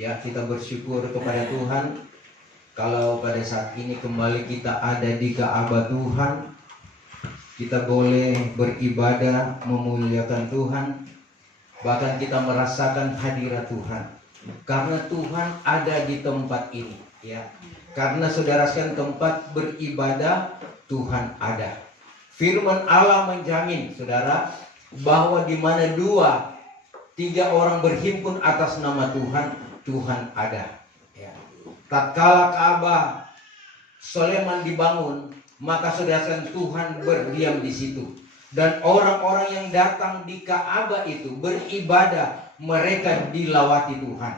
Ya, kita bersyukur kepada Tuhan kalau pada saat ini kembali kita ada di Ka'bah Tuhan. Kita boleh beribadah, memuliakan Tuhan. Bahkan kita merasakan hadirat Tuhan. Karena Tuhan ada di tempat ini, ya. Karena saudara sekalian, tempat beribadah Tuhan ada. Firman Allah menjamin, saudara, bahwa di mana 2-3 orang berhimpun atas nama Tuhan, Tuhan ada. Ya. Tatkala Ka'bah Sulaiman dibangun, maka saudara sekalian, Tuhan berdiam di situ. Dan orang-orang yang datang di Ka'bah itu beribadah, mereka dilawati Tuhan.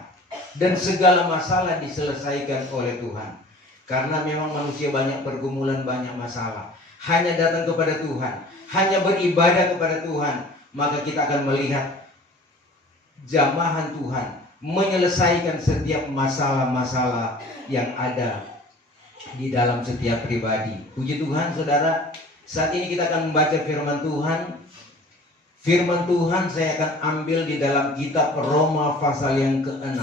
Dan segala masalah diselesaikan oleh Tuhan. Karena memang manusia banyak pergumulan, banyak masalah. Hanya datang kepada Tuhan, hanya beribadah kepada Tuhan, maka kita akan melihat jamahan Tuhan menyelesaikan setiap masalah-masalah yang ada di dalam setiap pribadi. Puji Tuhan, saudara. Saat ini kita akan membaca firman Tuhan. Firman Tuhan saya akan ambil di dalam kitab Roma pasal yang ke-6.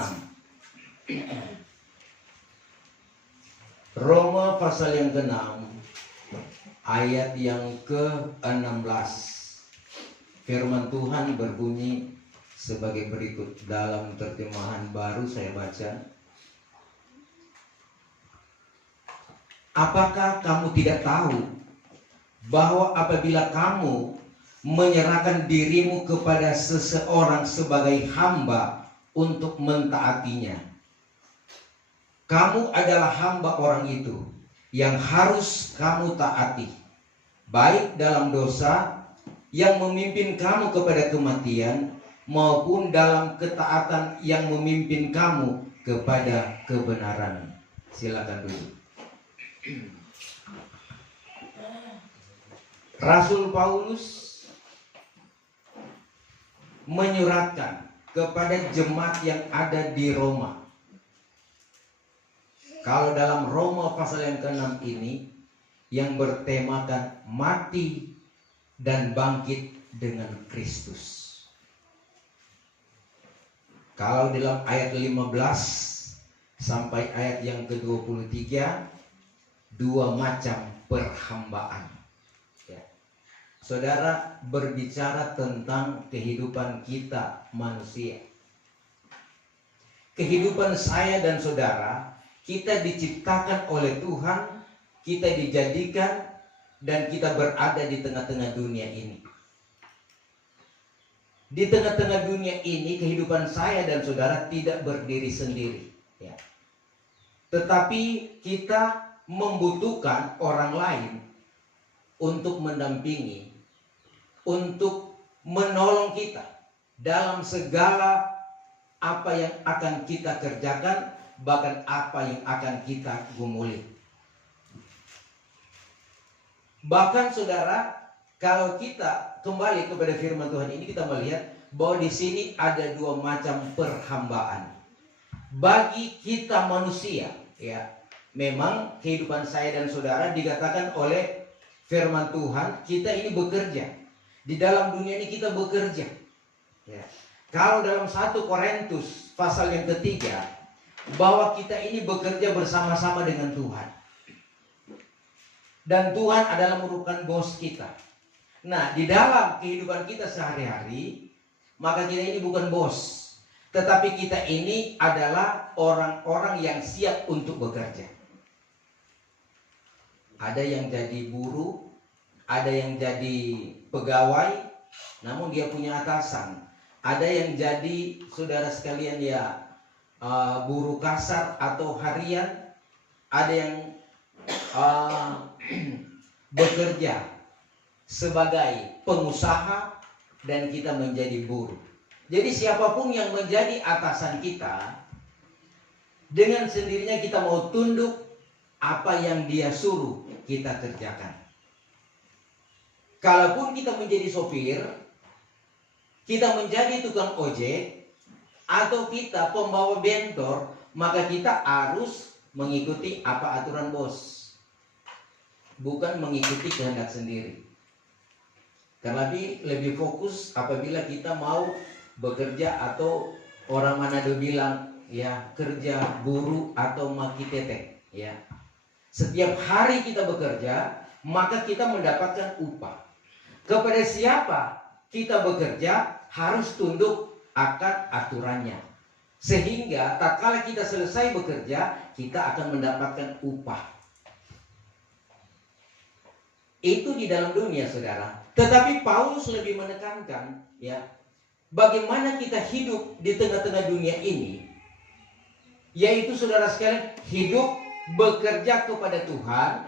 Roma pasal yang ke-6 ayat yang ke-16. Firman Tuhan berbunyi sebagai berikut dalam terjemahan baru saya baca. Apakah kamu tidak tahu bahwa apabila kamu menyerahkan dirimu kepada seseorang sebagai hamba untuk mentaatinya, kamu adalah hamba orang itu yang harus kamu taati, baik dalam dosa yang memimpin kamu kepada kematian, maupun dalam ketaatan yang memimpin kamu kepada kebenaran. Silakan dulu. Rasul Paulus menyuratkan kepada jemaat yang ada di Roma. Kalau dalam Roma pasal yang ke-6 ini yang bertemakan mati dan bangkit dengan Kristus. Kalau dalam ayat 15 sampai ayat yang ke-23, 2 macam perhambaan. Ya. Saudara, berbicara tentang kehidupan kita manusia. Kehidupan saya dan saudara, kita diciptakan oleh Tuhan, kita dijadikan, dan kita berada di tengah-tengah dunia ini. Di tengah-tengah dunia ini, kehidupan saya dan saudara tidak berdiri sendiri. Ya. Tetapi kita membutuhkan orang lain untuk mendampingi, untuk menolong kita dalam segala apa yang akan kita kerjakan, bahkan apa yang akan kita gumuli. Bahkan saudara, kalau kita kembali kepada firman Tuhan ini, kita melihat bahwa di sini ada 2 macam perhambaan. Bagi kita manusia, ya, memang kehidupan saya dan saudara dikatakan oleh firman Tuhan, kita ini bekerja. Di dalam dunia ini kita bekerja. Ya. Kalau dalam 1 Korintus pasal yang ke-3, bahwa kita ini bekerja bersama-sama dengan Tuhan. Dan Tuhan adalah merupakan bos kita. Nah, di dalam kehidupan kita sehari-hari, maka kita ini bukan bos, tetapi kita ini adalah orang-orang yang siap untuk bekerja. Ada yang jadi buruh, ada yang jadi pegawai, namun dia punya atasan. Ada yang jadi, saudara sekalian, ya, buruh kasar atau harian. Ada yang bekerja sebagai pengusaha, dan kita menjadi buruh. Jadi siapapun yang menjadi atasan kita, dengan sendirinya kita mau tunduk apa yang dia suruh kita kerjakan. Kalaupun kita menjadi sopir, kita menjadi tukang ojek, atau kita pembawa bentor, maka kita harus mengikuti apa aturan bos, bukan mengikuti kehendak sendiri. Terlebih lebih fokus apabila kita mau bekerja, atau orang Manado bilang ya kerja buruh atau makitetek, ya. Setiap hari kita bekerja, maka kita mendapatkan upah. Kepada siapa kita bekerja harus tunduk akan aturannya. Sehingga tatkala kita selesai bekerja, kita akan mendapatkan upah. Itu di dalam dunia, saudara. Tetapi Paulus lebih menekankan, ya, bagaimana kita hidup di tengah-tengah dunia ini, yaitu saudara sekalian hidup bekerja kepada Tuhan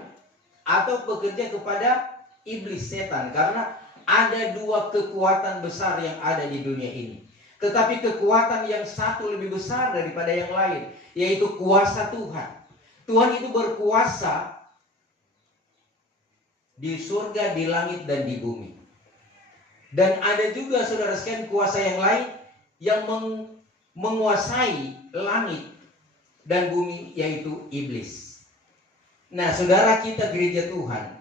atau bekerja kepada iblis, setan. Karena ada dua kekuatan besar yang ada di dunia ini. Tetapi kekuatan yang satu lebih besar daripada yang lain, yaitu kuasa Tuhan. Tuhan itu berkuasa di surga, di langit, dan di bumi. Dan ada juga saudara sekalian kuasa yang lain yang menguasai langit dan bumi, yaitu iblis. Nah, saudara, kita gereja Tuhan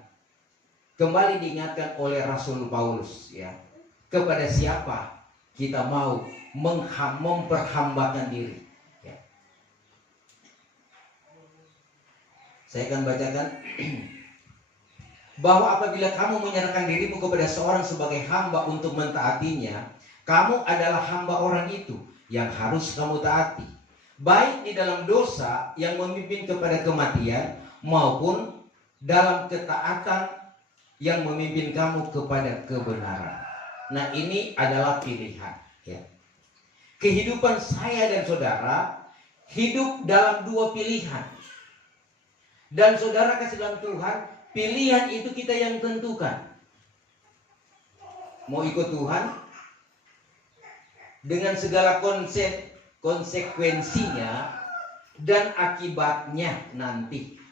kembali diingatkan oleh Rasul Paulus, ya, kepada siapa kita mau memperhambakan diri, ya. Saya akan bacakan bahwa apabila kamu menyerahkan dirimu kepada seorang sebagai hamba untuk mentaatinya, kamu adalah hamba orang itu yang harus kamu taati, baik di dalam dosa yang memimpin kepada kematian maupun dalam ketaatan yang memimpin kamu kepada kebenaran. Nah, ini adalah pilihan, ya. Kehidupan saya dan saudara hidup dalam dua pilihan. Dan saudara kasih dalam Tuhan, pilihan itu kita yang tentukan. Mau ikut Tuhan dengan segala konsekuensinya dan akibatnya nanti.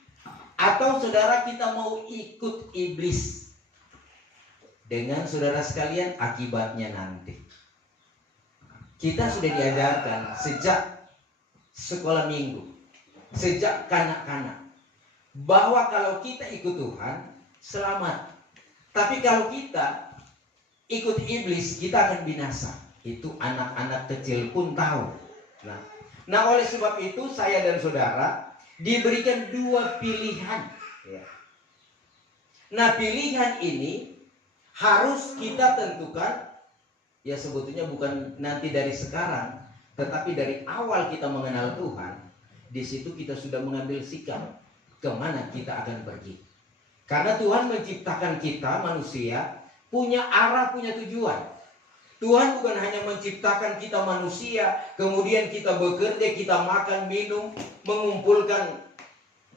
Atau saudara kita mau ikut iblis dengan saudara sekalian akibatnya nanti. Kita sudah diajarkan sejak sekolah minggu, sejak kanak-kanak, bahwa kalau kita ikut Tuhan selamat. Tapi kalau kita ikut iblis, kita akan binasa. Itu anak-anak kecil pun tahu. Nah, oleh sebab itu saya dan saudara diberikan dua pilihan, ya. Nah, pilihan ini harus kita tentukan, ya, sebetulnya bukan nanti dari sekarang, tetapi dari awal kita mengenal Tuhan. Di situ kita sudah mengambil sikap kemana kita akan pergi. Karena Tuhan menciptakan kita manusia punya arah, punya tujuan. Tuhan bukan hanya menciptakan kita manusia, kemudian kita bekerja, kita makan, minum, mengumpulkan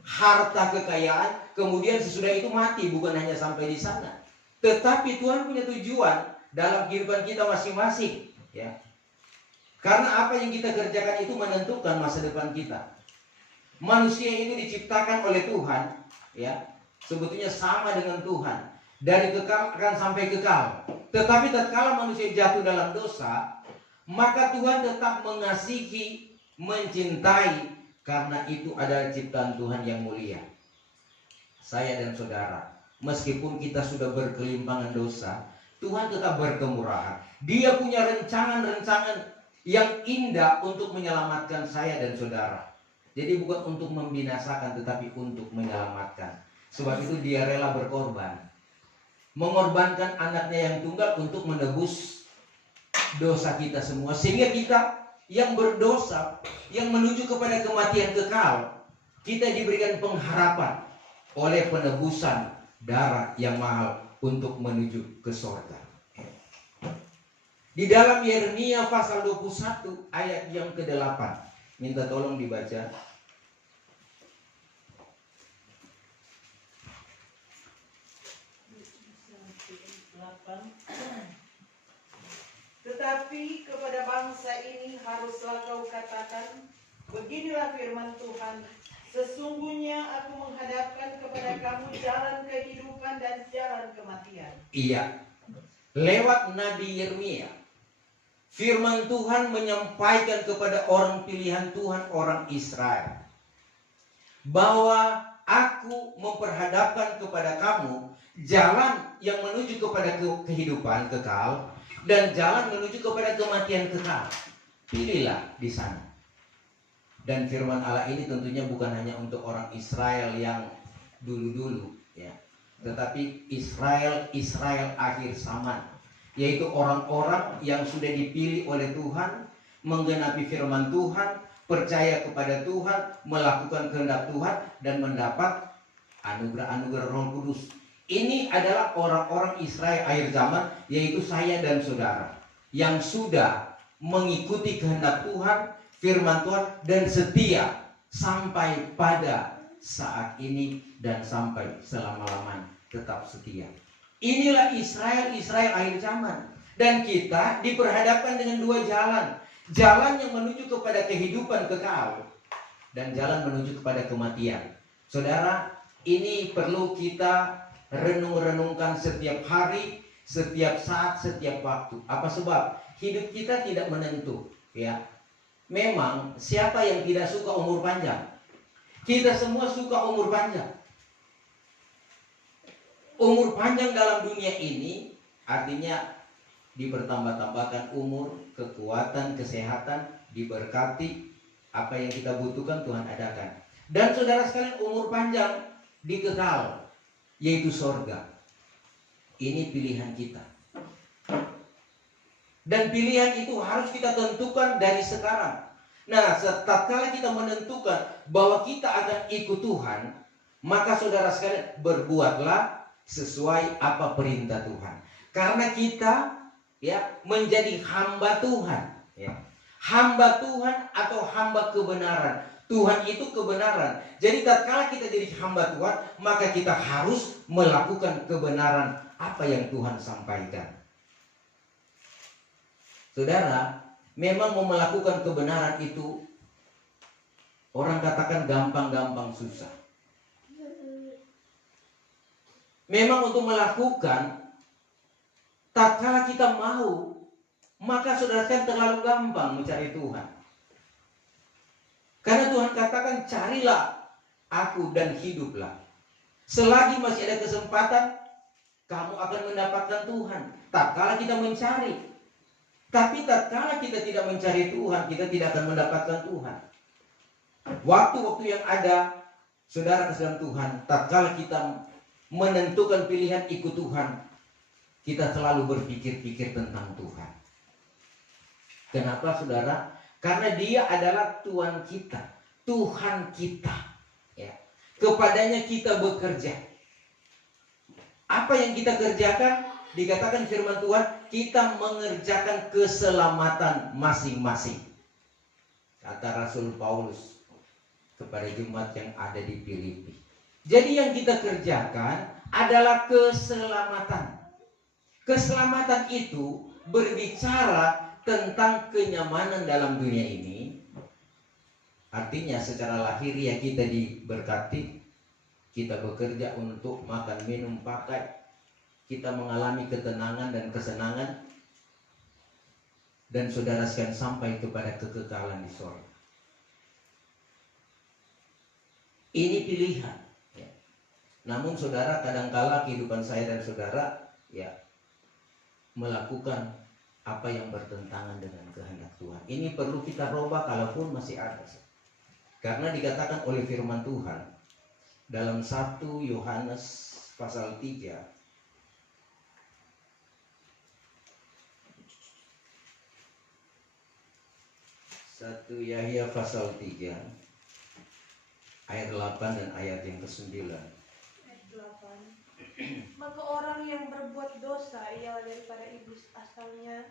harta kekayaan, kemudian sesudah itu mati. Bukan hanya sampai di sana, tetapi Tuhan punya tujuan dalam kehidupan kita masing-masing, ya. Karena apa yang kita kerjakan itu menentukan masa depan kita. Manusia itu diciptakan oleh Tuhan, ya, sebetulnya sama dengan Tuhan, dari kekal akan sampai kekal. Tetapi tatkala manusia jatuh dalam dosa, maka Tuhan tetap mengasihi, mencintai, karena itu adalah ciptaan Tuhan yang mulia. Saya dan saudara, meskipun kita sudah berkelimpangan dosa, Tuhan tetap berkemurahan. Dia punya rancangan-rancangan yang indah untuk menyelamatkan saya dan saudara. Jadi bukan untuk membinasakan, tetapi untuk menyelamatkan. Sebab itu dia rela berkorban, mengorbankan anaknya yang tunggal untuk menebus dosa kita semua. Sehingga kita yang berdosa, yang menuju kepada kematian kekal, kita diberikan pengharapan oleh penebusan darah yang mahal untuk menuju ke sorga. Di dalam Yeremia pasal 21 ayat yang ke-8, minta tolong dibaca. Tetapi kepada bangsa ini haruslah kau katakan, beginilah firman Tuhan, sesungguhnya aku menghadapkan kepada kamu jalan kehidupan dan jalan kematian. Iya, lewat Nabi Yeremia, firman Tuhan menyampaikan kepada orang pilihan Tuhan, orang Israel, bahwa aku memperhadapkan kepada kamu jalan yang menuju kepada kehidupan kekal dan jalan menuju kepada kematian kekal. Pilihlah di sana. Dan firman Allah ini tentunya bukan hanya untuk orang Israel yang dulu-dulu, ya, tetapi Israel akhir zaman, yaitu orang-orang yang sudah dipilih oleh Tuhan, menggenapi firman Tuhan, percaya kepada Tuhan, melakukan kehendak Tuhan, dan mendapat anugerah-anugerah Roh Kudus. Ini adalah orang-orang Israel akhir zaman, yaitu saya dan saudara, yang sudah mengikuti kehendak Tuhan, firman Tuhan, dan setia sampai pada saat ini dan sampai selama-lamanya tetap setia. Inilah Israel akhir zaman. Dan kita diperhadapkan dengan dua jalan. Jalan yang menuju kepada kehidupan kekal dan jalan menuju kepada kematian. Saudara, ini perlu kita renung-renungkan setiap hari, setiap saat, setiap waktu. Apa sebab? Hidup kita tidak menentu, ya. Memang siapa yang tidak suka umur panjang? Kita semua suka umur panjang. Umur panjang dalam dunia ini artinya dibertambah-tambahkan umur, kekuatan, kesehatan, diberkati, apa yang kita butuhkan Tuhan adakan. Dan saudara sekalian, umur panjang dikekal, yaitu sorga. Ini pilihan kita. Dan pilihan itu harus kita tentukan dari sekarang. Nah, tatkala kita menentukan bahwa kita akan ikut Tuhan, maka saudara sekalian, berbuatlah sesuai apa perintah Tuhan. Karena kita, ya, menjadi hamba Tuhan, ya. Hamba Tuhan atau hamba kebenaran. Tuhan itu kebenaran. Jadi tatkala kita jadi hamba Tuhan, maka kita harus melakukan kebenaran apa yang Tuhan sampaikan. Saudara, memang mau melakukan kebenaran itu orang katakan gampang-gampang susah. Memang untuk melakukan, tatkala kita mau, maka saudara kan terlalu gampang mencari Tuhan. Karena Tuhan katakan, carilah aku dan hiduplah. Selagi masih ada kesempatan, kamu akan mendapatkan Tuhan. Tatkala kita mencari. Tapi tatkala kita tidak mencari Tuhan, kita tidak akan mendapatkan Tuhan. Waktu-waktu yang ada, saudara kesayangan Tuhan, tatkala kita menentukan pilihan ikut Tuhan, kita selalu berpikir-pikir tentang Tuhan. Kenapa saudara? Karena Dia adalah Tuhan kita, Tuhan kita, ya. Kepadanya kita bekerja. Apa yang kita kerjakan? Dikatakan firman Tuhan, kita mengerjakan keselamatan masing-masing. Kata Rasul Paulus kepada jemaat yang ada di Filipi. Jadi yang kita kerjakan adalah keselamatan. Keselamatan itu berbicara tentang kenyamanan dalam dunia ini. Artinya secara lahiriah kita diberkati, kita bekerja untuk makan, minum, pakai. Kita mengalami ketenangan dan kesenangan, dan saudara sekalian sampai kepada kekekalan di surga. Ini pilihan, ya. Namun saudara, kadangkala kehidupan saya dan saudara, ya, melakukan apa yang bertentangan dengan kehendak Tuhan. Ini perlu kita rubah kalaupun masih ada. Karena dikatakan oleh firman Tuhan dalam 1 Yohanes pasal 3 1 Yahya pasal 3 ayat 8 dan ayat yang ke-9. Ayat 8. Maka orang yang berbuat dosa ialah daripada iblis asalnya,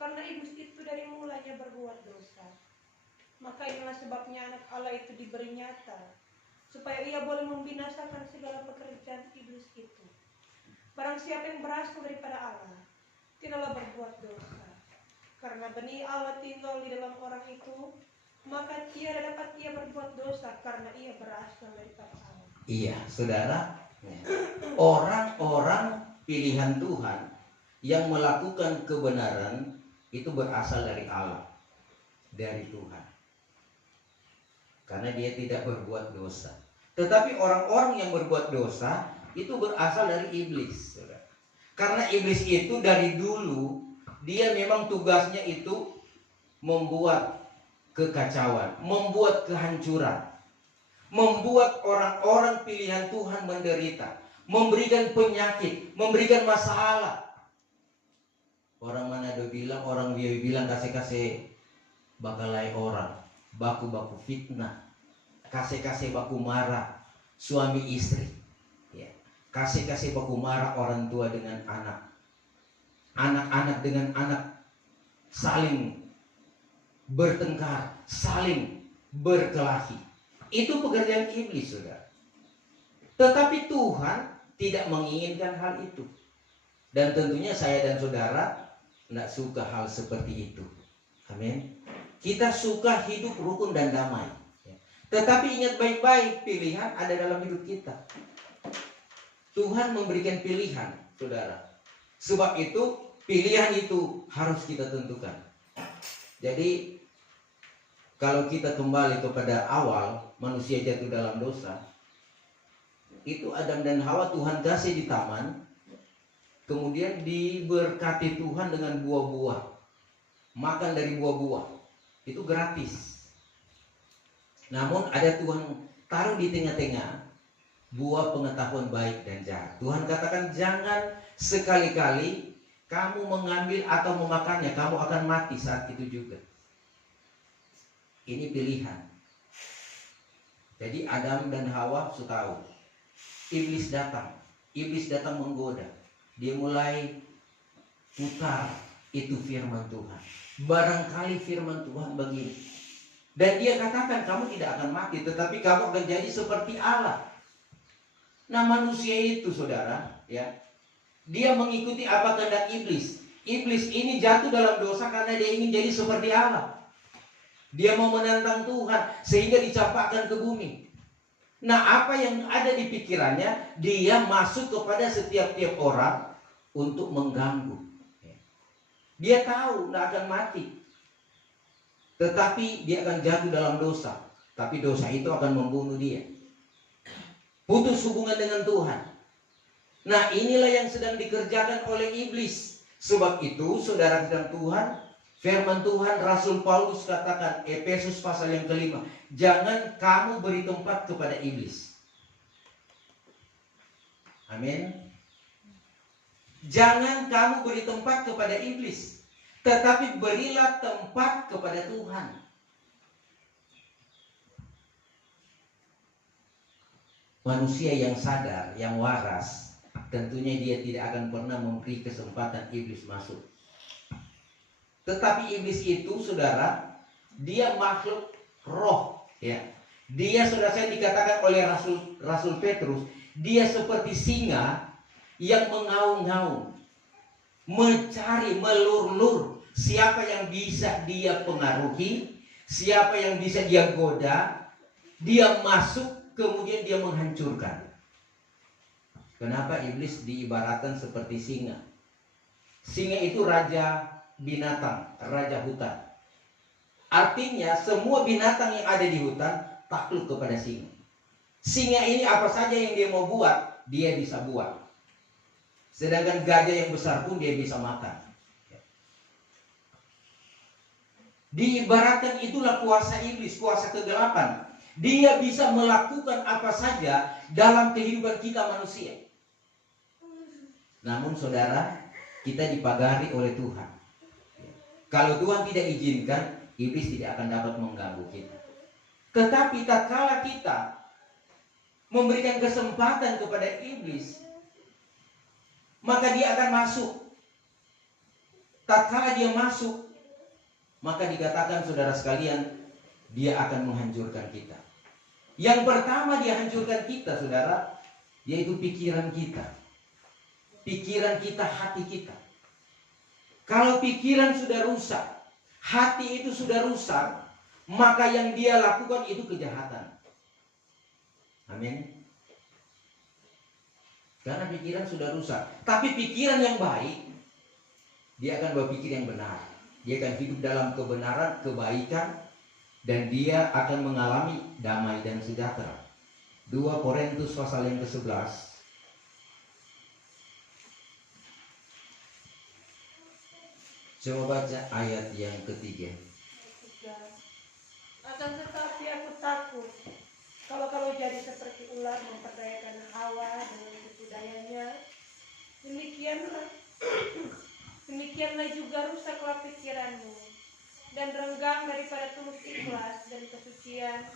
karena iblis itu dari mulanya berbuat dosa. Maka inilah sebabnya anak Allah itu diberi nyata, supaya ia boleh membinasakan segala pekerjaan iblis itu. Barang siapa yang berasal daripada Allah, tidaklah berbuat dosa. Karena benih Allah tinggal di dalam orang itu, maka tiada dapat ia berbuat dosa karena ia berasal daripada Allah. Iya, saudara, orang-orang pilihan Tuhan yang melakukan kebenaran itu berasal dari Allah, dari Tuhan. Karena dia tidak berbuat dosa. Tetapi orang-orang yang berbuat dosa itu berasal dari iblis, saudara. Karena iblis itu dari dulu dia memang tugasnya itu membuat kekacauan, membuat kehancuran, membuat orang-orang pilihan Tuhan menderita, memberikan penyakit, memberikan masalah. Orang Manado bilang, orang Biawi bilang kasih-kasih bakalai orang, baku-baku fitnah, kasih-kasih baku marah suami istri, ya. Kasih-kasih baku marah orang tua dengan anak, anak-anak dengan anak, saling bertengkar, saling berkelahi. Itu pekerjaan iblis, saudara. Tetapi Tuhan tidak menginginkan hal itu. Dan tentunya saya dan saudara tidak suka hal seperti itu. Amin. Kita suka hidup rukun dan damai. Tetapi ingat baik-baik, pilihan ada dalam hidup kita. Tuhan memberikan pilihan, saudara. Sebab itu, pilihan itu harus kita tentukan. Jadi, kalau kita kembali kepada awal, manusia jatuh dalam dosa. Itu Adam dan Hawa Tuhan kasih di taman. Kemudian diberkati Tuhan dengan buah-buah. Makan dari buah-buah. Itu gratis. Namun ada Tuhan taruh di tengah-tengah buah pengetahuan baik dan jahat. Tuhan katakan jangan sekali-kali kamu mengambil atau memakannya, kamu akan mati saat itu juga. Ini pilihan. Jadi Adam dan Hawa sudah tahu. Iblis datang menggoda. Dia mulai putar itu firman Tuhan. Barangkali firman Tuhan begini. Dan dia katakan kamu tidak akan mati, tetapi kamu akan jadi seperti Allah. Nah manusia itu saudara, ya, dia mengikuti apa kehendak iblis. Iblis ini jatuh dalam dosa karena dia ingin jadi seperti Allah. Dia mau menantang Tuhan sehingga dicampakkan ke bumi. Nah apa yang ada di pikirannya, dia masuk kepada setiap orang untuk mengganggu. Dia tahu tidak akan mati, tetapi dia akan jatuh dalam dosa. Tapi dosa itu akan membunuh dia. Putus hubungan dengan Tuhan. Nah inilah yang sedang dikerjakan oleh iblis. Sebab itu saudara dan Tuhan, firman Tuhan Rasul Paulus katakan, Efesus pasal yang kelima, jangan kamu beri tempat kepada iblis. Amin. Jangan kamu beri tempat kepada iblis, tetapi berilah tempat kepada Tuhan. Manusia yang sadar, yang waras, tentunya dia tidak akan pernah memberi kesempatan iblis masuk. Tetapi iblis itu, saudara, dia makhluk roh, ya. Dia, saudara, saya dikatakan oleh Rasul Petrus, dia seperti singa yang mengaum-ngaum, mencari, melur-lur siapa yang bisa dia pengaruhi, siapa yang bisa dia goda, dia masuk, kemudian dia menghancurkan. Kenapa iblis diibaratkan seperti singa? Singa itu raja binatang, raja hutan. Artinya semua binatang yang ada di hutan takluk kepada singa. Singa ini apa saja yang dia mau buat, dia bisa buat. Sedangkan gajah yang besar pun dia bisa makan. Diibaratkan itulah kuasa iblis, kuasa kegelapan. Dia bisa melakukan apa saja dalam kehidupan kita manusia. Namun saudara, kita dipagari oleh Tuhan. Kalau Tuhan tidak izinkan, iblis tidak akan dapat mengganggu kita. Tetapi tatkala kita memberikan kesempatan kepada iblis, maka dia akan masuk. Tatkala dia masuk, maka dikatakan saudara sekalian, dia akan menghancurkan kita. Yang pertama dia hancurkan kita, saudara, yaitu pikiran kita. Pikiran kita, hati kita. Kalau pikiran sudah rusak, hati itu sudah rusak, maka yang dia lakukan itu kejahatan. Amin. Karena pikiran sudah rusak. Tapi pikiran yang baik, dia akan berpikir yang benar. Dia akan hidup dalam kebenaran, kebaikan, dan dia akan mengalami damai dan sejahtera. 2 Korintus pasal yang ke-11. Coba baca ayat yang ketiga. Akan tetapi aku takut kalau jadi seperti ular memperdayakan Hawa dengan tipu dayanya, demikianlah juga rusaklah pikiranmu dan renggang daripada tulus ikhlas dan kesucian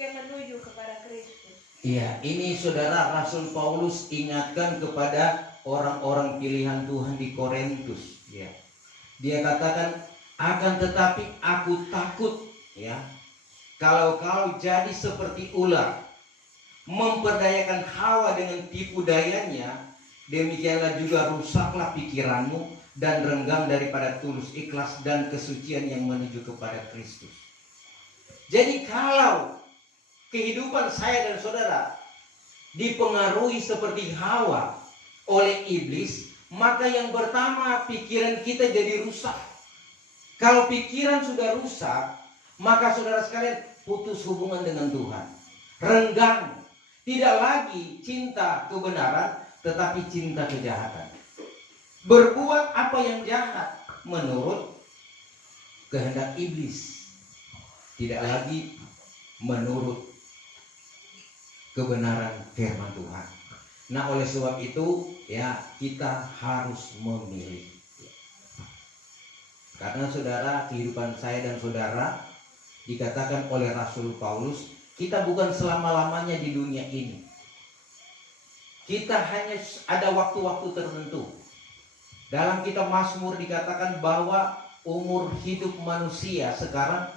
yang menuju kepada Kristus. Iya, ini saudara Rasul Paulus ingatkan kepada orang-orang pilihan Tuhan di Korintus. Ya, dia katakan, akan tetapi aku takut, ya, kalau kau jadi seperti ular, memperdayakan Hawa dengan tipu dayanya, demikianlah juga rusaklah pikiranmu dan renggang daripada tulus ikhlas dan kesucian yang menuju kepada Kristus. Jadi kalau kehidupan saya dan saudara dipengaruhi seperti Hawa oleh iblis, maka yang pertama pikiran kita jadi rusak. Kalau pikiran sudah rusak, maka saudara sekalian putus hubungan dengan Tuhan, renggang, tidak lagi cinta kebenaran, tetapi cinta kejahatan. Berbuat apa yang jahat menurut kehendak iblis, tidak lagi menurut kebenaran firman Tuhan. Nah, oleh sebab itu ya kita harus memilih. Karena saudara, kehidupan saya dan saudara dikatakan oleh Rasul Paulus, kita bukan selama-lamanya di dunia ini. Kita hanya ada waktu-waktu tertentu. Dalam kitab Mazmur dikatakan bahwa umur hidup manusia sekarang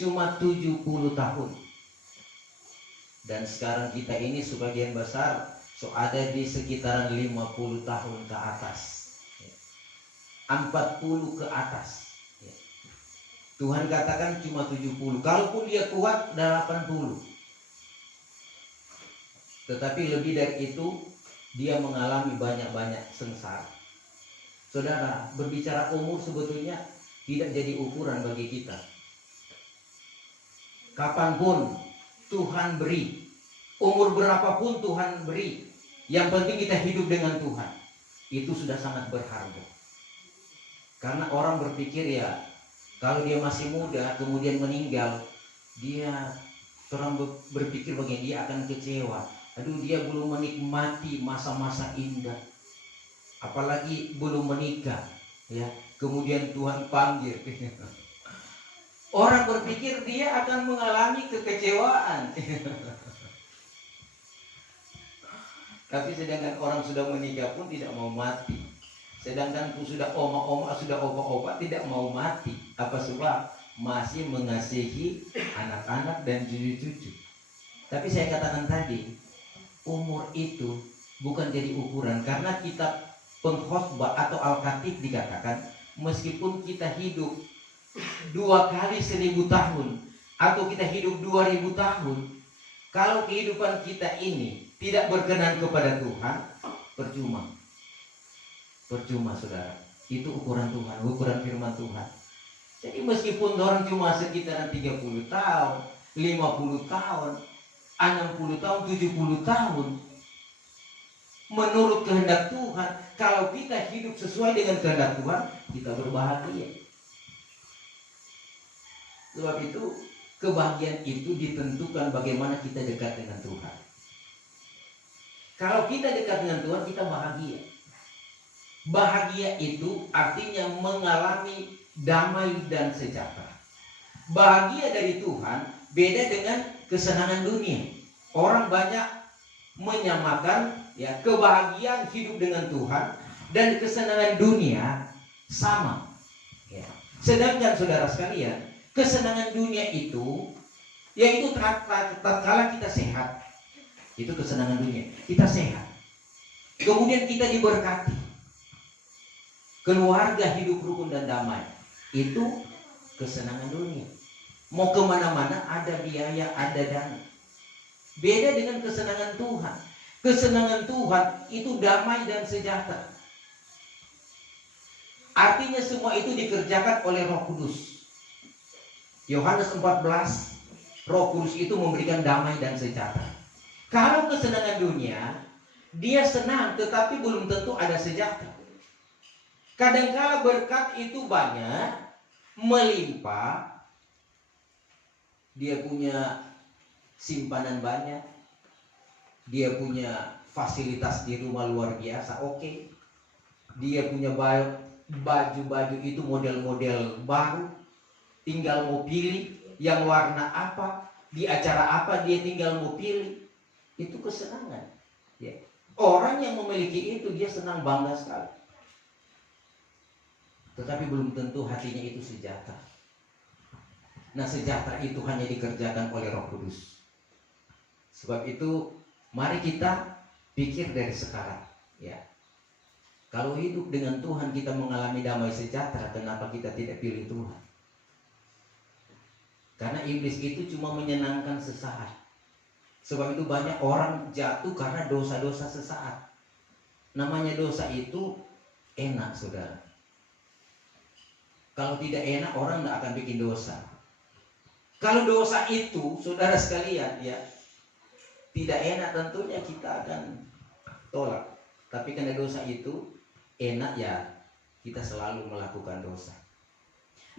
cuma 70 tahun. Dan sekarang kita ini sebagian besar ada di sekitaran 50 tahun ke atas, 40 ke atas. Tuhan katakan cuma 70. Kalaupun dia kuat 80. Tetapi lebih dari itu, dia mengalami banyak-banyak sengsara. Saudara, berbicara umur sebetulnya tidak jadi ukuran bagi kita. Kapanpun Tuhan beri, umur berapapun Tuhan beri, yang penting kita hidup dengan Tuhan. Itu sudah sangat berharga. Karena orang berpikir ya, kalau dia masih muda kemudian meninggal, orang berpikir begini, dia akan kecewa. Aduh, dia belum menikmati masa-masa indah, apalagi belum menikah, ya. Kemudian Tuhan panggil. Orang berpikir dia akan mengalami kekecewaan. Tapi sedangkan orang sudah menikah pun tidak mau mati. Sedangkan sudah oma-oma, sudah opa-opa tidak mau mati. Apa sebab? Masih mengasihi anak-anak dan cucu-cucu. Tapi saya katakan tadi, umur itu bukan jadi ukuran. Karena kitab Pengkhotbah atau Al-Khatib dikatakan, meskipun kita hidup 2 kali 1000 tahun atau kita hidup 2000 tahun, kalau kehidupan kita ini tidak berkenan kepada Tuhan, percuma. Percuma, saudara. Itu ukuran Tuhan, ukuran firman Tuhan. Jadi meskipun orang cuma sekitaran 30 tahun, 50 tahun, 60 tahun, 70 tahun, menurut kehendak Tuhan, kalau kita hidup sesuai dengan kehendak Tuhan, kita berbahagia. Sebab itu, kebahagiaan itu ditentukan bagaimana kita dekat dengan Tuhan. Kalau kita dekat dengan Tuhan, kita bahagia. Bahagia itu artinya mengalami damai dan sejahtera. Bahagia dari Tuhan beda dengan kesenangan dunia. Orang banyak menyamakan ya kebahagiaan hidup dengan Tuhan dan kesenangan dunia sama. Ya. Sedangkan saudara sekalian, kesenangan dunia itu yaitu tatkala kita sehat. Itu kesenangan dunia. Kita sehat. Kemudian kita diberkati. Keluarga hidup rukun dan damai. Itu kesenangan dunia. Mau kemana-mana ada biaya, ada dana. Beda dengan kesenangan Tuhan. Kesenangan Tuhan itu damai dan sejahtera. Artinya semua itu dikerjakan oleh Roh Kudus. Yohanes 14, Roh Kudus itu memberikan damai dan sejahtera. Kalau kesenangan dunia, dia senang tetapi belum tentu ada sejahtera. Kadangkala berkat itu banyak, melimpah, dia punya simpanan banyak, dia punya fasilitas di rumah luar biasa, oke. Dia punya baju-baju itu model-model baru, tinggal mau pilih yang warna apa, di acara apa dia tinggal mau pilih. Itu kesenangan, ya. Orang yang memiliki itu dia senang, bangga sekali. Tetapi belum tentu hatinya itu sejahtera. Nah, sejahtera itu hanya dikerjakan oleh Roh Kudus. Sebab itu mari kita pikir dari sekarang, ya. Kalau hidup dengan Tuhan kita mengalami damai sejahtera, kenapa kita tidak pilih Tuhan? Karena iblis itu cuma menyenangkan sesaat. Sebab itu banyak orang jatuh karena dosa-dosa sesaat. Namanya dosa itu enak, saudara. Kalau tidak enak orang tidak akan bikin dosa. Kalau dosa itu, saudara sekalian, ya, tidak enak, tentunya kita akan tolak. Tapi karena dosa itu enak, ya kita selalu melakukan dosa.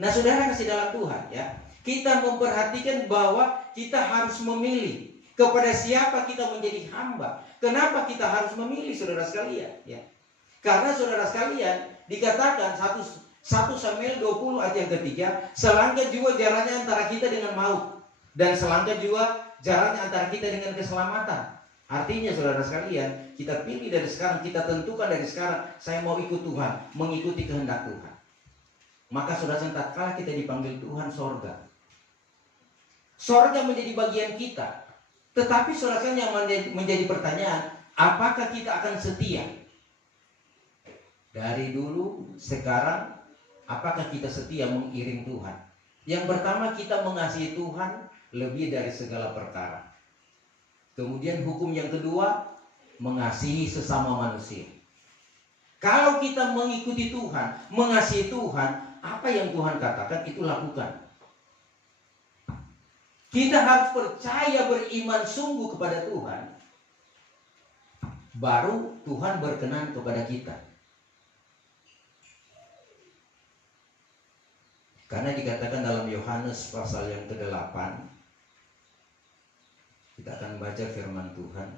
Nah, saudara kasih dalam Tuhan, ya, kita memperhatikan bahwa kita harus memilih kepada siapa kita menjadi hamba. Kenapa kita harus memilih, saudara sekalian? Ya, karena saudara sekalian dikatakan 1 Samuel 20 ayat yang ketiga, selangkah jua jalannya antara kita dengan maut, dan selangkah jua jalannya antara kita dengan keselamatan. Artinya saudara sekalian, kita pilih dari sekarang, kita tentukan dari sekarang, saya mau ikut Tuhan, mengikuti kehendak Tuhan. Maka saudara, tatkala kita dipanggil Tuhan, sorga menjadi bagian kita. Tetapi saudara, yang menjadi pertanyaan, apakah kita akan setia? Dari dulu, sekarang, apakah kita setia mengiring Tuhan? Yang pertama, kita mengasihi Tuhan lebih dari segala perkara. Kemudian hukum yang kedua, mengasihi sesama manusia. Kalau kita mengikuti Tuhan, mengasihi Tuhan, apa yang Tuhan katakan itu lakukan. Kita harus percaya, beriman sungguh kepada Tuhan, baru Tuhan berkenan kepada kita. Karena dikatakan dalam Yohanes pasal yang ke-8, kita akan baca firman Tuhan.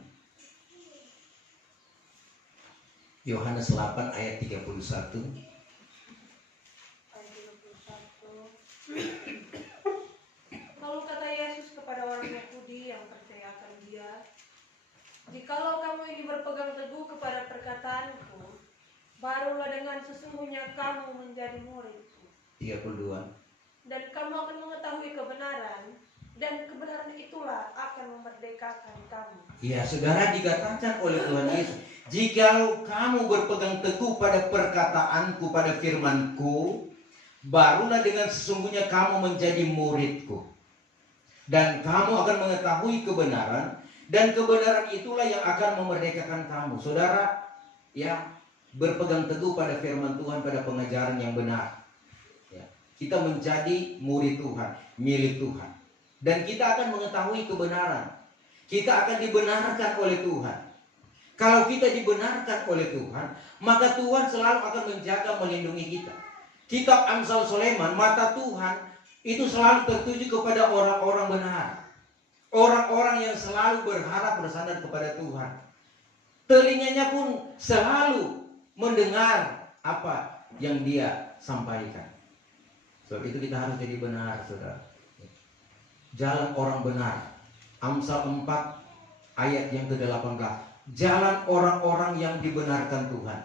Yohanes 8 ayat 31. Lalu kata Yesus kepada orang Yahudi yang percaya akan Dia, "Jikalau kamu ini berpegang teguh kepada perkataanku, barulah dengan sesungguhnya kamu menjadi muridku. 32. Dan kamu akan mengetahui kebenaran, dan kebenaran itulah akan memerdekakan kamu." Ya, saudara, dikatakan oleh Tuhan Yesus, jikalau kamu berpegang teguh pada perkataanku, pada firmanku, barulah dengan sesungguhnya kamu menjadi muridku. Dan kamu akan mengetahui kebenaran, dan kebenaran itulah yang akan memerdekakan kamu. Saudara, ya, berpegang teguh pada firman Tuhan, pada pengajaran yang benar. Ya, kita menjadi murid Tuhan, milik Tuhan. Dan kita akan mengetahui kebenaran. Kita akan dibenarkan oleh Tuhan. Kalau kita dibenarkan oleh Tuhan, maka Tuhan selalu akan menjaga, melindungi kita. Kitab Amsal Sulaiman, mata Tuhan itu selalu tertuju kepada orang-orang benar. Orang-orang yang selalu berharap bersandar kepada Tuhan. Telinganya pun selalu mendengar apa yang Dia sampaikan. Sebab itu kita harus jadi benar, saudara. Jalan orang benar. Amsal 4 ayat yang ke-18. Jalan orang-orang yang dibenarkan Tuhan.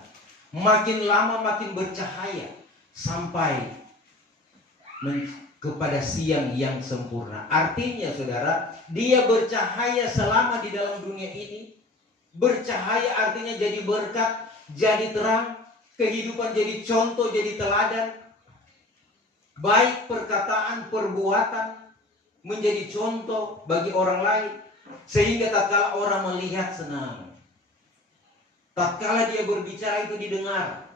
Makin lama makin bercahaya sampai kepada siang yang sempurna. Artinya saudara, dia bercahaya selama di dalam dunia ini. Bercahaya artinya jadi berkat, jadi terang, kehidupan jadi contoh, jadi teladan. Baik perkataan, perbuatan menjadi contoh bagi orang lain, sehingga tatkala orang melihat senang. Tatkala dia berbicara itu didengar.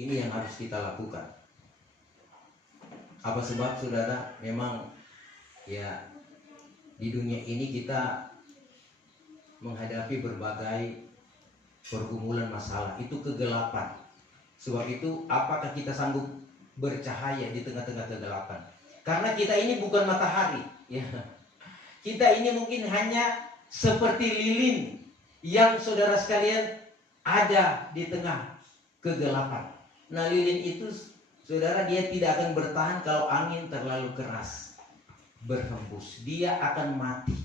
Ini yang harus kita lakukan. Apa sebab saudara? Memang ya di dunia ini kita menghadapi berbagai pergumulan masalah. Itu kegelapan. Sebab itu apakah kita sanggup bercahaya di tengah-tengah kegelapan? Karena kita ini bukan matahari, ya. Kita ini mungkin hanya seperti lilin yang saudara sekalian ada di tengah kegelapan. Nah, lilin itu saudara dia tidak akan bertahan kalau angin terlalu keras berhembus, dia akan mati.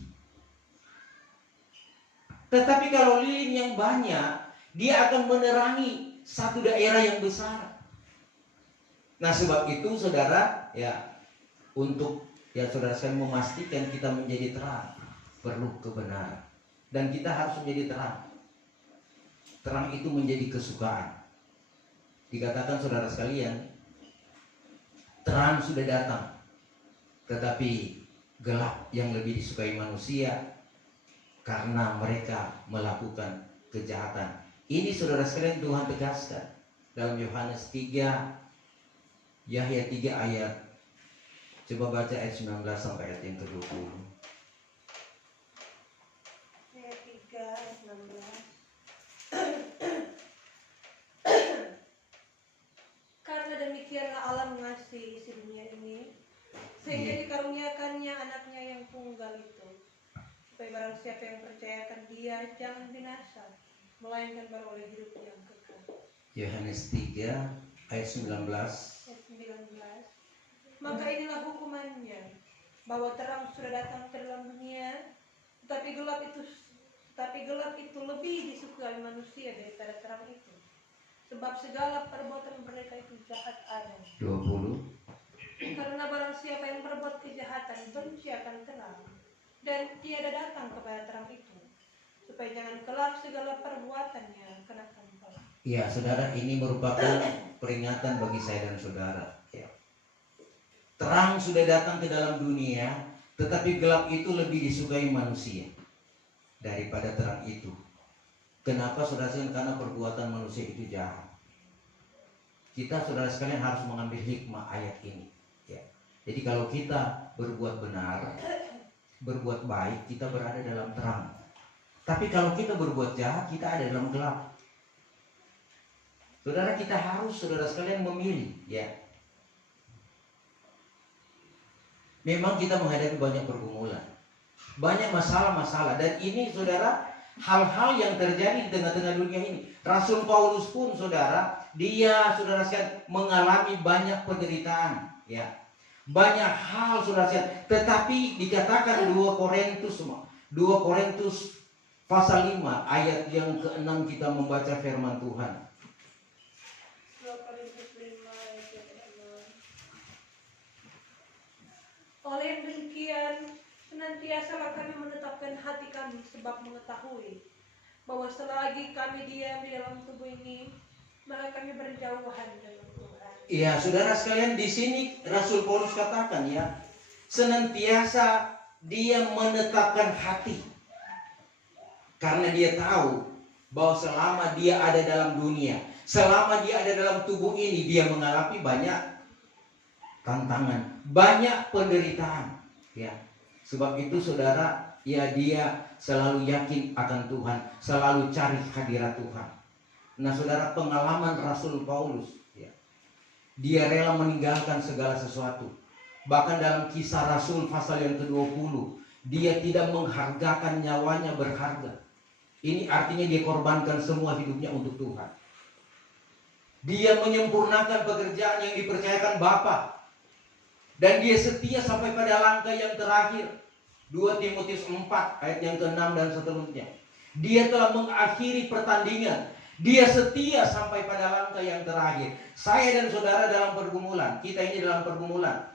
Tetapi kalau lilin yang banyak, dia akan menerangi satu daerah yang besar. Nah, sebab itu saudara, ya, untuk ya saudara sekalian memastikan kita menjadi terang, perlu kebenaran. Dan kita harus menjadi terang. Terang itu menjadi kesukaan. Dikatakan saudara sekalian, terang sudah datang, tetapi gelap yang lebih disukai manusia karena mereka melakukan kejahatan. Ini saudara sekalian Tuhan tegaskan dalam Yohanes 3, Yahya 3 ayat. Coba baca ayat 19 sampai ayat yang ke-20. Ayat 3 ayat 16. Karena demikianlah Allah mengasihi isi dunia ini, sehingga dikaruniakannya anaknya yang tunggal itu, supaya barang siapa yang percayakan dia jangan binasa, melainkan beroleh hidup yang kekal. Yohanes 3 ayat 19. Ayat 19. Maka inilah hukumannya, bahwa terang sudah datang ke dalam dunia, tetapi gelap itu lebih disukai manusia daripada terang itu. Sebab segala perbuatan mereka itu jahat ada. 20. Karena barang siapa yang berbuat kejahatan benci akan terang, dan tiada datang kepada terang itu, supaya jangan kelak segala perbuatannya kena tampal. Ya, saudara, ini merupakan peringatan bagi saya dan saudara. Ya. Terang sudah datang ke dalam dunia, tetapi gelap itu lebih disukai manusia daripada terang itu. Kenapa saudara sekalian? Karena perbuatan manusia itu jahat. Kita saudara sekalian harus mengambil hikmah ayat ini. Ya. Jadi kalau kita berbuat benar, berbuat baik, kita berada dalam terang. Tapi kalau kita berbuat jahat, kita ada dalam gelap. Saudara, kita harus saudara sekalian memilih, ya. Memang kita menghadapi banyak pergumulan, banyak masalah-masalah, dan ini saudara, hal-hal yang terjadi di tengah-tengah dunia ini. Rasul Paulus pun saudara, dia saudara sekalian mengalami banyak penderitaan, ya. Banyak hal saudara sekalian, tetapi dikatakan 2 Korintus pasal 5 ayat yang ke-6 kita membaca firman Tuhan. 2 Korintus 5 ayat 6. Oleh yang demikian, senantiasalah kami menetapkan hati kami, sebab mengetahui bahwa selagi kami diam di dalam tubuh ini, maka kami berjauhan dengan Tuhan. Iya, saudara sekalian, di sini Rasul Paulus katakan, ya, senantiasa dia menetapkan hati, karena dia tahu bahwa selama dia ada dalam dunia, selama dia ada dalam tubuh ini, dia mengalami banyak tantangan, banyak penderitaan, ya. Sebab itu saudara, ya, dia selalu yakin akan Tuhan, selalu cari hadirat Tuhan. Nah saudara, pengalaman Rasul Paulus, ya, dia rela meninggalkan segala sesuatu. Bahkan dalam Kisah Rasul pasal yang ke-20, dia tidak menghargakan nyawanya berharga. Ini artinya dia korbankan semua hidupnya untuk Tuhan. Dia menyempurnakan pekerjaan yang dipercayakan Bapa. Dan dia setia sampai pada langkah yang terakhir. 2 Timotius 4 ayat yang ke-6 dan seterusnya. Dia telah mengakhiri pertandingan. Dia setia sampai pada langkah yang terakhir. Saya dan saudara dalam pergumulan. Kita ini dalam pergumulan.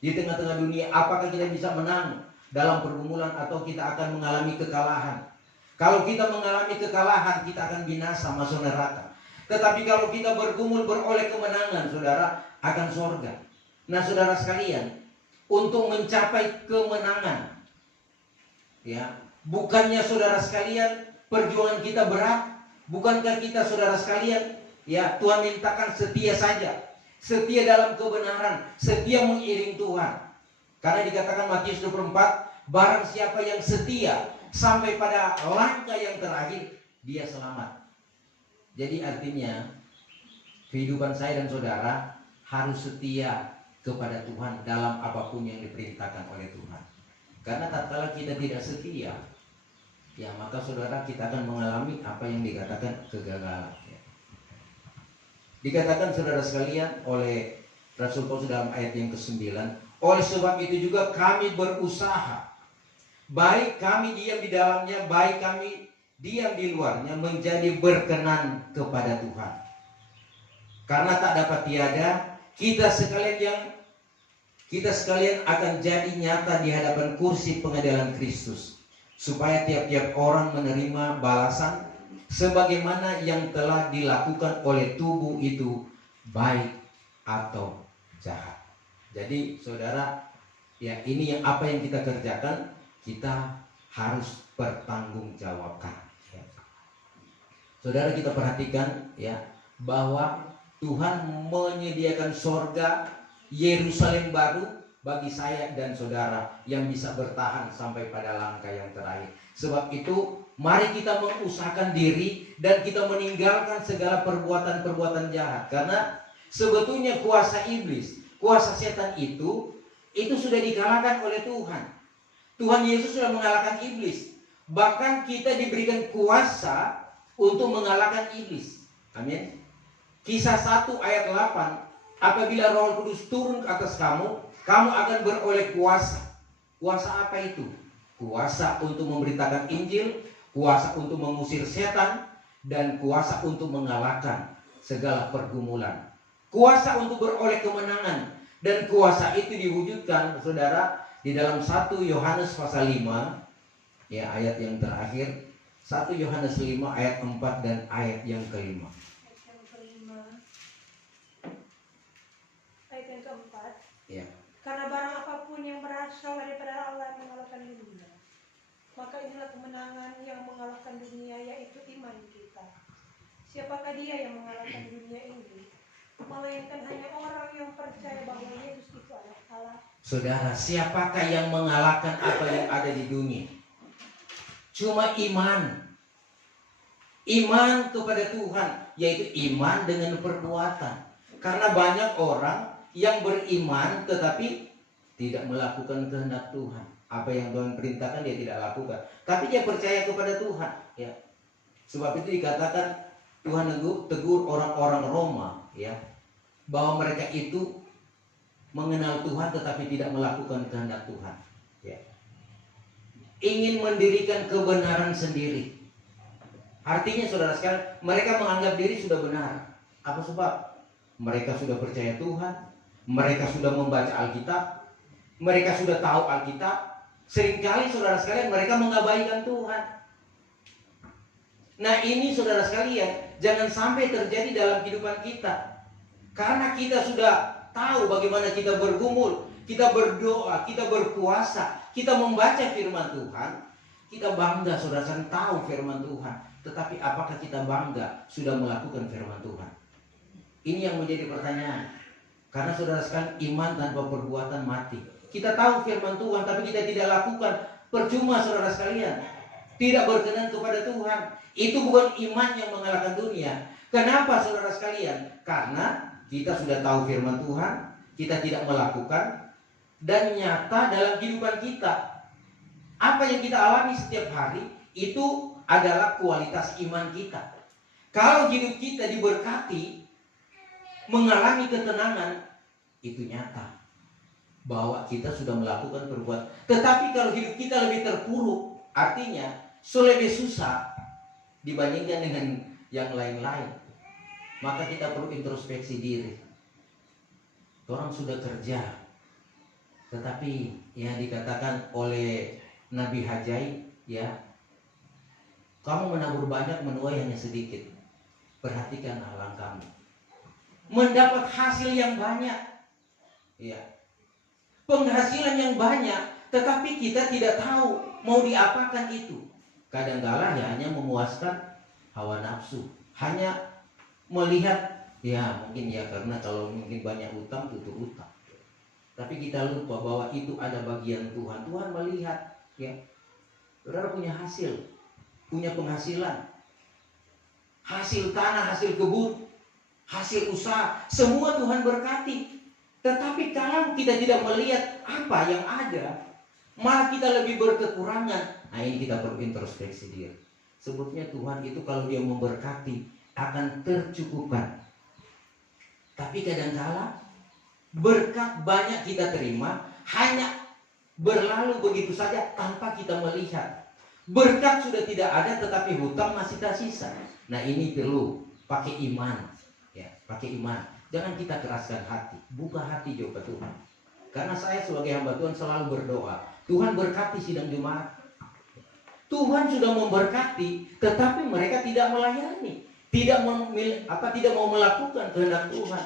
Di tengah-tengah dunia, apakah kita bisa menang dalam pergumulan atau kita akan mengalami kekalahan? Kalau kita mengalami kekalahan, kita akan binasa, masuk neraka. Tetapi kalau kita bergumul beroleh kemenangan, saudara, akan sorga. Nah saudara sekalian, untuk mencapai kemenangan, ya, bukannya saudara sekalian perjuangan kita berat, bukankah kita saudara sekalian, ya, Tuhan mintakan setia saja, setia dalam kebenaran, setia mengiring Tuhan. Karena dikatakan Matius 24, barang siapa yang setia sampai pada langkah yang terakhir, dia selamat. Jadi artinya kehidupan saya dan saudara harus setia kepada Tuhan dalam apapun yang diperintahkan oleh Tuhan. Karena tatkala kita tidak setia, ya maka saudara kita akan mengalami apa yang dikatakan kegagalan. Ya. Dikatakan saudara sekalian oleh Rasul Paulus dalam ayat yang ke-9, oleh sebab itu juga kami berusaha, baik kami diam di dalamnya, baik kami diam di luarnya, menjadi berkenan kepada Tuhan. Karena tak dapat tiada, kita sekalian akan jadi nyata di hadapan kursi pengadilan Kristus, supaya tiap-tiap orang menerima balasan sebagaimana yang telah dilakukan oleh tubuh itu, baik atau jahat. Jadi saudara, ya ini yang apa yang kita kerjakan, kita harus bertanggungjawabkan. Ya. Saudara, kita perhatikan ya bahwa Tuhan menyediakan sorga Yerusalem baru bagi saya dan saudara yang bisa bertahan sampai pada langkah yang terakhir. Sebab itu mari kita mengusahakan diri dan kita meninggalkan segala perbuatan-perbuatan jahat. Karena sebetulnya kuasa iblis, kuasa setan itu sudah dikalahkan oleh Tuhan. Tuhan Yesus sudah mengalahkan iblis. Bahkan kita diberikan kuasa untuk mengalahkan iblis. Amin. Kisah 1 ayat 8, apabila Roh Kudus turun ke atas kamu, kamu akan beroleh kuasa. Kuasa apa itu? Kuasa untuk memberitakan Injil, kuasa untuk mengusir setan, dan kuasa untuk mengalahkan segala pergumulan. Kuasa untuk beroleh kemenangan. Dan kuasa itu diwujudkan, saudara, di dalam 1 Yohanes pasal 5, ya ayat yang terakhir, 1 Yohanes 5 ayat 4 dan ayat yang ke-5. Ayat yang keempat. Ya. Karena barang apapun yang berasal daripada Allah mengalahkan dunia, maka inilah kemenangan yang mengalahkan dunia, yaitu iman kita. Siapakah dia yang mengalahkan dunia ini? Melainkan hanya orang yang percaya bahwa Yesus itu adalah Allah. Saudara, siapakah yang mengalahkan apa yang ada di dunia? Cuma iman. Iman kepada Tuhan, yaitu iman dengan perbuatan. Karena banyak orang yang beriman tetapi tidak melakukan kehendak Tuhan. Apa yang Tuhan perintahkan dia tidak lakukan. Tapi dia percaya kepada Tuhan. Ya. Sebab itu dikatakan Tuhan tegur orang-orang Roma, ya, bahwa mereka itu mengenal Tuhan tetapi tidak melakukan kehendak Tuhan. Ya. Ingin mendirikan kebenaran sendiri. Artinya saudara sekalian, mereka menganggap diri sudah benar. Apa sebab? Mereka sudah percaya Tuhan, mereka sudah membaca Alkitab, mereka sudah tahu Alkitab. Seringkali saudara sekalian mereka mengabaikan Tuhan. Nah ini saudara sekalian, jangan sampai terjadi dalam kehidupan kita. Karena kita sudah tahu bagaimana kita bergumul, kita berdoa, kita berpuasa, kita membaca firman Tuhan. Kita bangga saudara sekalian tahu firman Tuhan. Tetapi apakah kita bangga sudah melakukan firman Tuhan? Ini yang menjadi pertanyaan. Karena saudara sekalian, iman tanpa perbuatan mati. Kita tahu firman Tuhan tapi kita tidak lakukan, percuma saudara sekalian. Tidak berkenan kepada Tuhan. Itu bukan iman yang mengalahkan dunia. Kenapa saudara sekalian? Karena kita sudah tahu firman Tuhan, kita tidak melakukan, dan nyata dalam kehidupan kita. Apa yang kita alami setiap hari itu adalah kualitas iman kita. Kalau hidup kita diberkati, mengalami ketenangan, itu nyata bahwa kita sudah melakukan perbuatan. Tetapi kalau hidup kita lebih terpuruk, artinya lebih susah dibandingkan dengan yang lain-lain, maka kita perlu introspeksi diri. Orang sudah kerja, tetapi ya dikatakan oleh Nabi Hajai, ya, kamu menabur banyak, menuai hanya sedikit. Perhatikanlah langkahmu. Mendapat hasil yang banyak, ya, penghasilan yang banyak, tetapi kita tidak tahu mau diapakan itu. Kadang-kala ya hanya memuaskan hawa nafsu, hanya melihat, ya mungkin ya karena kalau mungkin banyak utang tutup utang. Tapi kita lupa bahwa itu ada bagian Tuhan. Tuhan melihat, ya, saudara punya hasil, punya penghasilan, hasil tanah, hasil kebun, hasil usaha, semua Tuhan berkati. Tetapi kalau kita tidak melihat apa yang ada, malah kita lebih berkekurangan. Nah, ini kita perlu introspeksi diri. Sebutnya Tuhan itu kalau dia memberkati akan tercukupkan. Tapi kadangkala berkat banyak kita terima hanya berlalu begitu saja tanpa kita melihat. Berkat sudah tidak ada tetapi hutang masih tersisa. Nah, ini perlu pakai iman, ya, pakai iman. Jangan kita keraskan hati, buka hati jauh ke Tuhan. Karena saya sebagai hamba Tuhan selalu berdoa, Tuhan berkati sidang jemaat. Tuhan sudah memberkati, tetapi mereka tidak melayani, tidak mau melakukan kehendak Tuhan.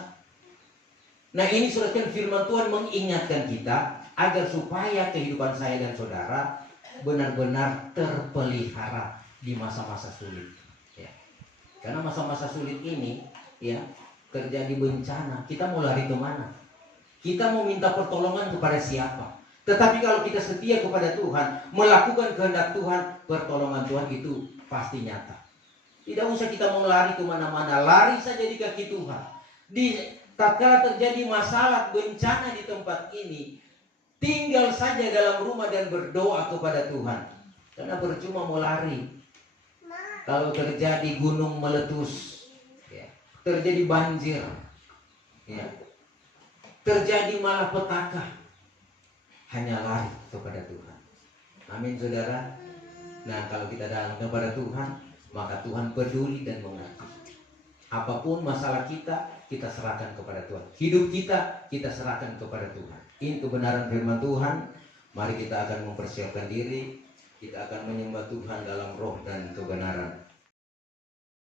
Nah, ini saudara, firman Tuhan mengingatkan kita agar supaya kehidupan saya dan saudara benar-benar terpelihara di masa-masa sulit. Ya. Karena masa-masa sulit ini, ya, terjadi bencana, kita mau lari kemana? Kita mau minta pertolongan kepada siapa? Tetapi kalau kita setia kepada Tuhan, melakukan kehendak Tuhan, pertolongan Tuhan itu pasti nyata. Tidak usah kita mau lari kemana-mana, lari saja di kaki Tuhan. Tatkala terjadi masalah bencana di tempat ini, tinggal saja dalam rumah dan berdoa kepada Tuhan. Karena percuma mau lari. Kalau terjadi gunung meletus, terjadi banjir, ya, terjadi malah petaka, hanya lari kepada Tuhan. Amin, saudara. Nah, kalau kita datang kepada Tuhan, maka Tuhan peduli dan mengerti. Apapun masalah kita serahkan kepada Tuhan. Hidup kita serahkan kepada Tuhan. Ini kebenaran firman Tuhan. Mari kita akan mempersiapkan diri. Kita akan menyembah Tuhan dalam roh dan kebenaran.